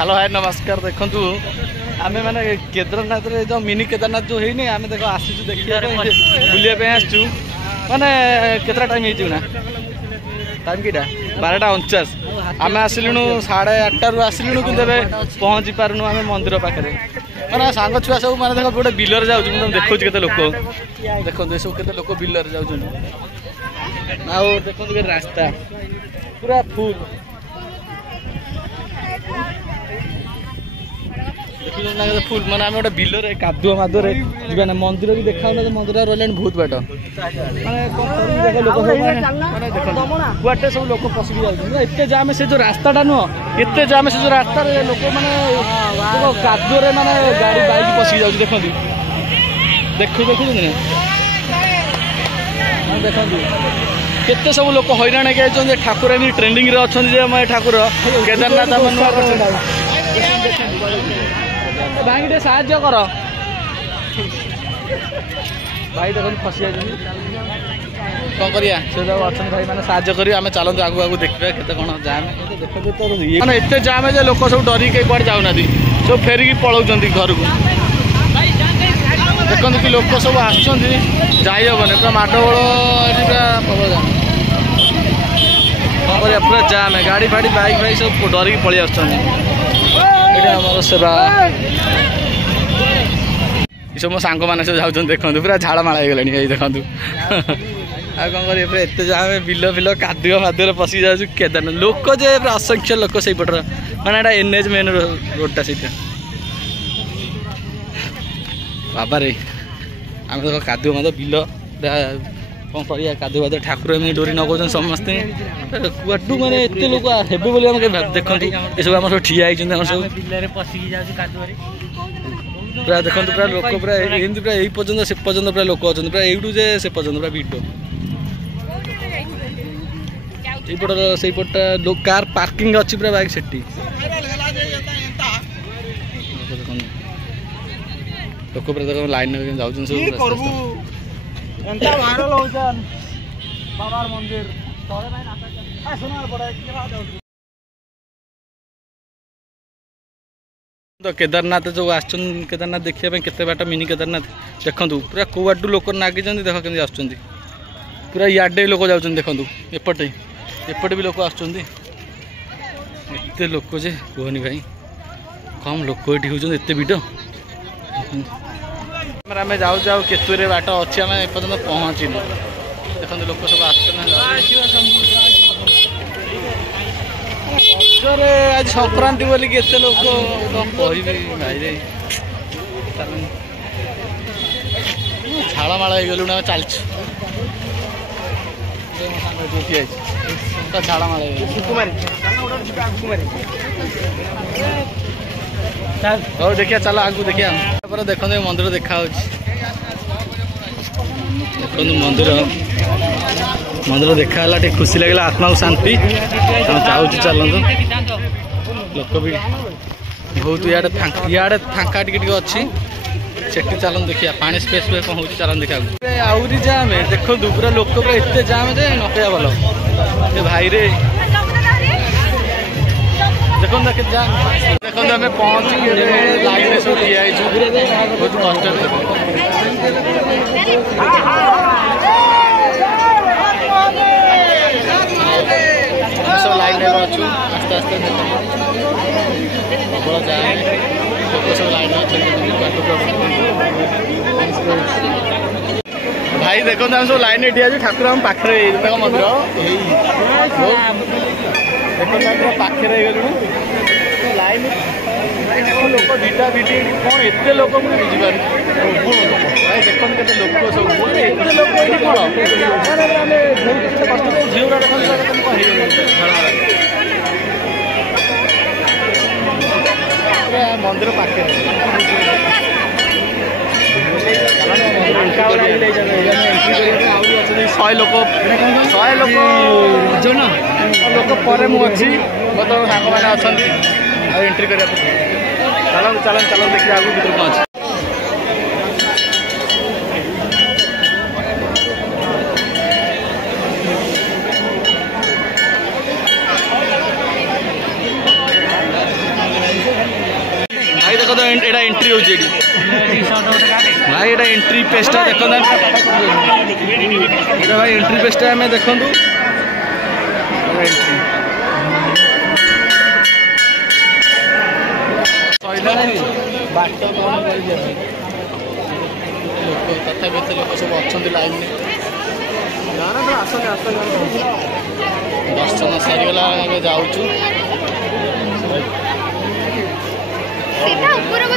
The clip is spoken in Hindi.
हेलो हाय नमस्कार देखु आम मैंने केदारनाथ जो मिनी केदारनाथ जो है आम देख आसचु देखिए बुलाप आसचु माने केतरा टाइम हो टाइम किटा 12:49 आम आसलु 8:30 आसलु कि पहुँची पार्नु आम मंदिर पाखे मैंने सांग छुआ सब मैंने देख गोटे बिलर जाऊँ देखो केते लोक देखो सब केते लोक बिलर जाऊँ देखो रास्ता पूरा फुल देखिए फुल माने आम गोटे बिलर कादुआ मादुआ जीवन मंदिर भी देखा मंदिर रही बहुत बाट माने लोक कुआटे सब लोक पशिकी जाते जाम से जो रास्ताटा नुह एत जाम से जो रास्ता लोक मैंने कादुआ माने गाड़ी बाइक पशिकी जाऊँ देखो देखु देखो केते सब लोक हैरान के ठाकुर ट्रेंडिंग अच्छा ठाकुर केदारनाथ आम नुआ भाई टे साहाଯ୍य कर भाई देख फसी कौन करिया से जो अच्छा भाई मैंने साहाଯ୍य करी आम चलते आगू आगू देखा केते कौन जाम देखो एत जाम जे लोक सब डरिक कौन जाऊना सब फेरिकी पलाऊँ घर को देखते कि लोक सब आसबन पूरा माडगोल पूरा पूरा जाम है गाड़ी फाड़ी बाइक भाई सब डरिक पलि आमर सेवा सब मो सांग मैंने सब जाऊँ देखते पूरा झाड़माड़ हो गला देखु आ कौन कर एत जाम बिल फिल कादुआ फादुआ पशिकी जाऊँ केदारनाथ लोक जे असंख्य लोक से पटर मैंने एनएच मेन रोडटा से बाबा रे आम देख कादुआ मत बिल कौन कर कादुआ फादुआ ठाकुर एम डोरी नगौन समस्ते कुआटू मैंने एत लोक हेबे बोली देखते ये सब आम सब ठिया सब पूरा देखो पूरा लोक पूरा एमती पूरा यही पर्यटन से पर्यटन पूरा लोक अच्छा पूरा यूँ जे से पर्यटन पूरा भिड़ यपट से पटा कार पार्किंग अच्छी पूरा बाइक से लोक पूरा देख लाइन जाऊँ सब तो केदारनाथ जो आसन केदारनाथ देखिए केते बाट मिनी केदारनाथ देखु पूरा कौआडू लोक नागी देख के आस पूरा इे लोक जाऊँ देखु एपटे एपटे भी लोक आसते लोक जे कहनी भाई कम लोक ये होते भिड़ आम जाऊ जाऊ केतुरे बाट अच्छी आम एपर्तन पहुँचीन देखते लोक सब आज संक्रांति बोली केते लोक कह भाई रे झाड़माड़ हो गलु चल झाड़माड़ हो देखिए चल आगू देखिए देखते मंदिर देखा देखो मंदिर मंदिर देखा खुशी लगे आत्मा को शांति चाहूँ चलतु लोक भी बहुत इे फांका टी अच्छी से चलन देखिए पानी स्पेस कौन हो चलन देखा आहरी जाम देखो पूरा लोक पूरा एत जाम जे न कह भल भाई रे देखो देखो आम पहुँच लाइन सब ठिया बहुत कष्ट सब लाइन अच्छु आस्ते आस्ते प्रबल जाम लोक सब लाइन भाई देखो आम सब लाइन ठिया ठाकुर आम पाखे मंदिर देखो पाखे गलु लाइन लोक भिटा भिटी कौन एत लोक मुझे बुझीपार भाई देखो के लोक सब एत लोक ये कौन कष्ट झील मंदिर पाखे 100 लोक लोक पर मुझे बहुत सांग मैंने अच्छा एंट्री करने चलन चलन चलन देखिए आगे भर पहुँच भाई देखो तो एटा एंट्री होची एडी भाई एटा एंट्री पेस्ट देखो ना एटा भाई एंट्री पेस्ट हमें देखंतु एंट्री सइला नहीं बाट कोन करि जे लोक तथा बेते लोक सब अछंती लाइन में ना ना आसन आसन दर्शन सारीगला एबे जाउछु सीधा ऊपर को